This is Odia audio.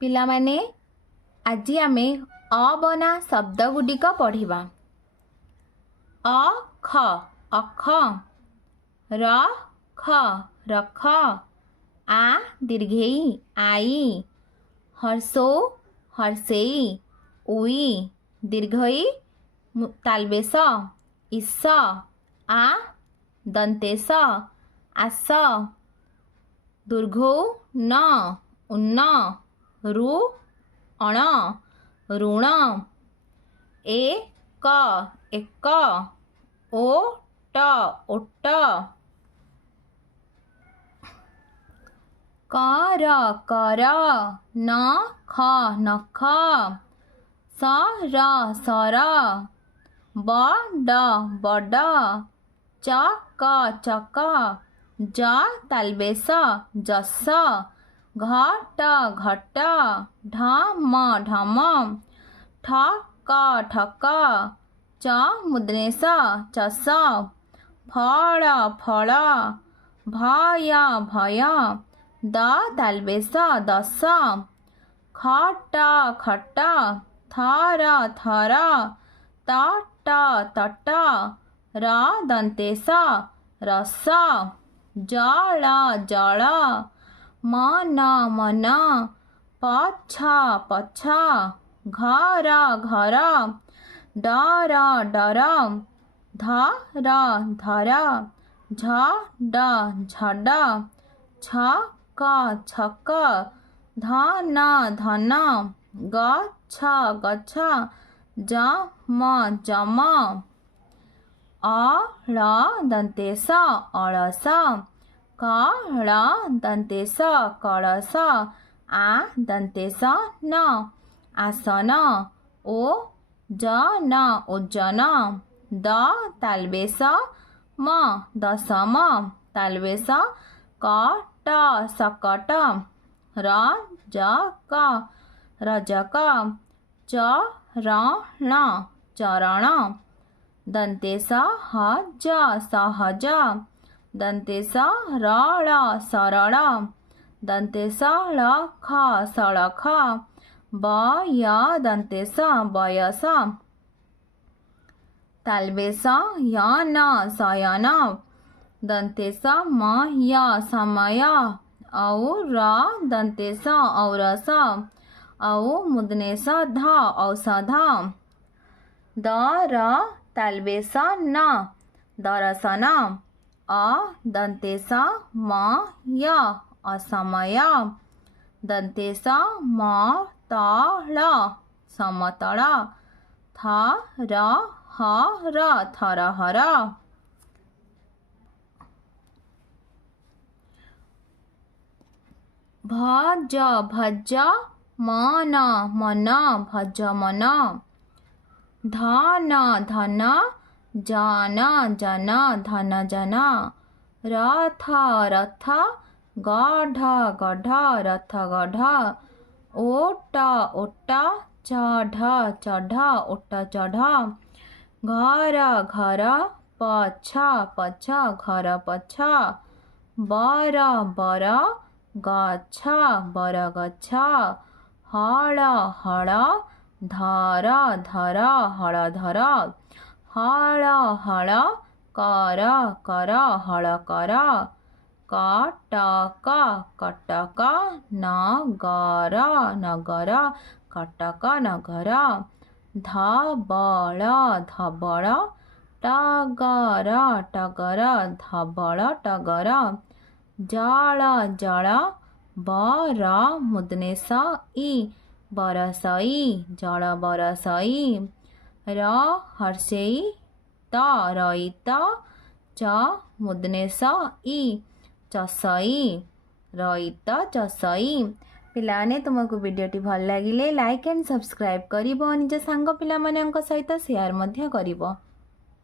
ପିଲାମାନେ ଆଜି ଆମେ ଅବନା ଶବ୍ଦ ଗୁଡ଼ିକ ପଢ଼ିବା। ଅଖ ଅଖ, ରଖ ରଖ, ଆ ଦୀର୍ଘେଇ ଆଇ, ହର୍ଷୋ ହର୍ଷେଇ ଉଇ, ଦୀର୍ଘଇ ତାଲବେଶ ଇସ, ଆ ଦନ୍ତେଶ ଆସ, ଦୀର୍ଘୌ ନ ଉନ୍ନ, ରୁ ଅଣ ଋଣ, ଏକ ଏକ, ଓଟ ଓଟ, କର କର, ନଖ ନଖ, ସର ସର, ବଡ଼ ବଡ଼, ଚକ ଚକ, ଜ ତାଲବେଶ ଯଶ, ଘଟ ଘଟ, ଢମ ଢମ, ଠକ ଠକ, ଚ ମୁଦ୍ରେଶ ଚଷ, ଫଳ ଫଳ, ଭୟ ଭୟ, ଦ ତାଲବେଶ ଦଶ, ଖଟ ଖଟ, ଥର ଥର, ତଟ ତଟ, ର ଦନ୍ତେଶ ରସ, ଜଳ ଜଳ, ମନ ମନ, ପଛ ପଛ, ଘର ଘର, ଡର ଡର, ଧର ଧର, ଝଡ଼ ଝଡ଼, ଛକ ଛକ, ଧନ ଧନ, ଗଛ ଗଛ, ଯମ ଯମ, ଅଳ ଦନ୍ତେଶ ଅଳସ, କଳ ଦନ୍ତେଶ କଳସ, ଆ ଦନ୍ତେଶ ନ ଆସନ, ଓ ଜନ ଓଜନ, ଦ ତାଲବେଶ ମ ଦଶମ, ତାଲବେଶ କଟ ସକଟ, ରଜକ ରଜକ, ଚରଣ ଚରଣ, ଦନ୍ତେଶ ହଜ ସହଜ, ଦନ୍ତେଶ ରଳ ସରଳ, ଦନ୍ତେଶ ଲଖ ସଳଖ, ବୟ ଦନ୍ତେଶ ବୟସ, ତାଲବେଶ ୟନ ଶୟନ, ଦନ୍ତେଶ ମହ୍ୟ ସମୟ, ଔର ଦନ୍ତେଶ ଔରସ, ଔ ମୁଦ୍ନେଶ ଧ ଔଷଧ, ଦର ତାଲବେଶ ନ ଦରଶନ, ଅ ଦନ୍ତେଶ ମୟ ଅସମୟ, ଦନ୍ତେଶ ମତଳ ସମତଳ, ଥ ର ହ ର ଥରହର, ଭଜ ଭଜ, ମନ ମନ, ଭଜ ମନ, ଧନ ଧନ, ଜନ ଜନ, ଧନ ଜନ, ରଥ ରଥ, ଗଢ଼ ଗଢ଼, ରଥ ଗଢ଼, ଓଟ ଓଟ, ଚଢ଼ ଚଢ଼, ଓଟ ଚଢ଼, ଘର ଘର, ପଛ ପଛ, ଘର ପଛ, ବର ବର, ଗଛ ବରଗଛ, ହଳ ହଳ, ଧର ଧର, ହଳଧର, ହଳ ହଳ, କର କର, ହଳ କର, କଟକ କଟକ, ନଗର ନଗର, କଟକ ନଗର, ଧବଳ ଧବଳ, ଟଗର ଟଗର, ଧବଳ ଟଗର, ଜଳ ଜଳ, ବର ମୁଦ୍ନେଶ ଇ ବରସଇ, ଜଳ ବରସଇ, ର ହର୍ଷେଇ ତ ରଇତ, ଚ ମୁଦ୍ନେଶ ଇ ଚଷଇ, ରଇତ ଚଷଇ। ପିଲାମାନେ ତୁମକୁ ଭିଡ଼ିଓଟି ଭଲ ଲାଗିଲେ ଲାଇକ୍ ଆଣ୍ଡ ସବସ୍କ୍ରାଇବ୍ କରିବ, ନିଜ ସାଙ୍ଗ ପିଲାମାନଙ୍କ ସହିତ ସେୟାର ମଧ୍ୟ କରିବ।